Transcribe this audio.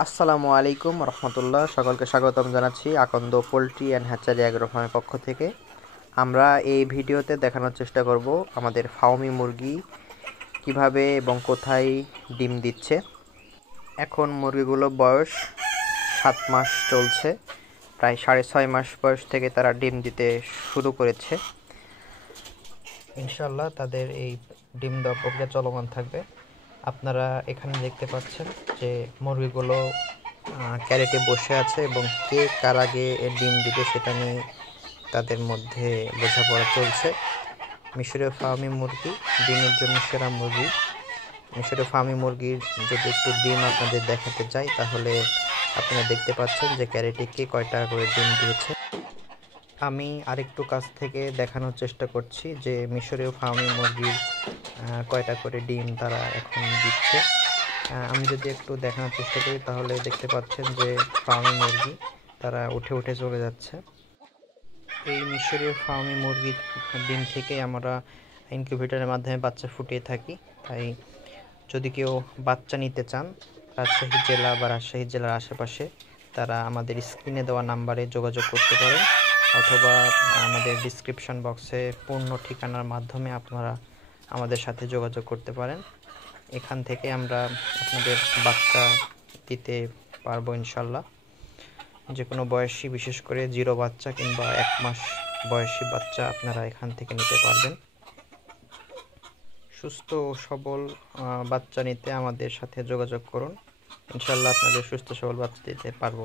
আসসালামু আলাইকুম রহমতুল্লাহ, সকলকে স্বাগতম জানাচ্ছি আকন্দ পোলট্রি অ্যান্ড হ্যাচারি অ্যাগ্রো ফার্মের পক্ষ থেকে। আমরা এই ভিডিওতে দেখানোর চেষ্টা করব আমাদের ফার্মি মুরগি কিভাবে এবং কোথায় ডিম দিচ্ছে। এখন মুরগিগুলো বয়স 7 মাস চলছে, প্রায় 6.5 মাস বয়স থেকে তারা ডিম দিতে শুরু করেছে। ইনশাল্লাহ তাদের এই ডিম দেওয়া প্রক্রিয়া চলমান থাকবে। আপনারা এখানে দেখতে পাচ্ছেন যে মুরগিগুলো ক্যারেটে বসে আছে এবং কে কার আগে ডিম দিবে সেটা নিয়ে তাদের মধ্যে বোঝাপড়া চলছে। মিশরীয় ফার্মি মুরগি ডিমের জন্য সেরা মুরগি। মিশরীয় ফার্মি মুরগির যদি একটু ডিম আপনাদের দেখাতে চাই, তাহলে আপনারা দেখতে পাচ্ছেন যে ক্যারেটে কে কয়টা করে ডিম দিয়েছে। আমি আরেকটু কাছ থেকে দেখানোর চেষ্টা করছি যে মিশরীয় ফার্মি মুরগির কয়টা করে ডিম তারা এখন দিচ্ছে। আমি যদি একটু দেখানোর চেষ্টা করি তাহলে দেখতে পাচ্ছেন যে ফার্মি মুরগি তারা উঠে উঠে চলে যাচ্ছে। এই মিশরীয় ফার্মি মুরগির ডিম থেকে আমরা ইনকিউবেটরের মাধ্যমে বাচ্চা ফুটিয়ে থাকি। তাই যদি কেউ বাচ্চা নিতে চান রাজশাহী জেলা বা রাজশাহী জেলার আশেপাশে, তারা আমাদের স্ক্রিনে দেওয়া নাম্বারে যোগাযোগ করতে পারেন, অথবা আমাদের ডিসক্রিপশন বক্সে পূর্ণ ঠিকানার মাধ্যমে আপনারা আমাদের সাথে যোগাযোগ করতে পারেন। এখান থেকে আমরা আপনাদের বাচ্চা দিতে পারবো ইনশাল্লাহ। যে কোনো বয়সী, বিশেষ করে 0 বাচ্চা কিংবা 1 মাস বয়সী বাচ্চা আপনারা এখান থেকে নিতে পারবেন। সুস্থ ও সবল বাচ্চা নিতে আমাদের সাথে যোগাযোগ করুন, ইনশাল্লাহ আপনাদের সুস্থ সবল বাচ্চা দিতে পারবো।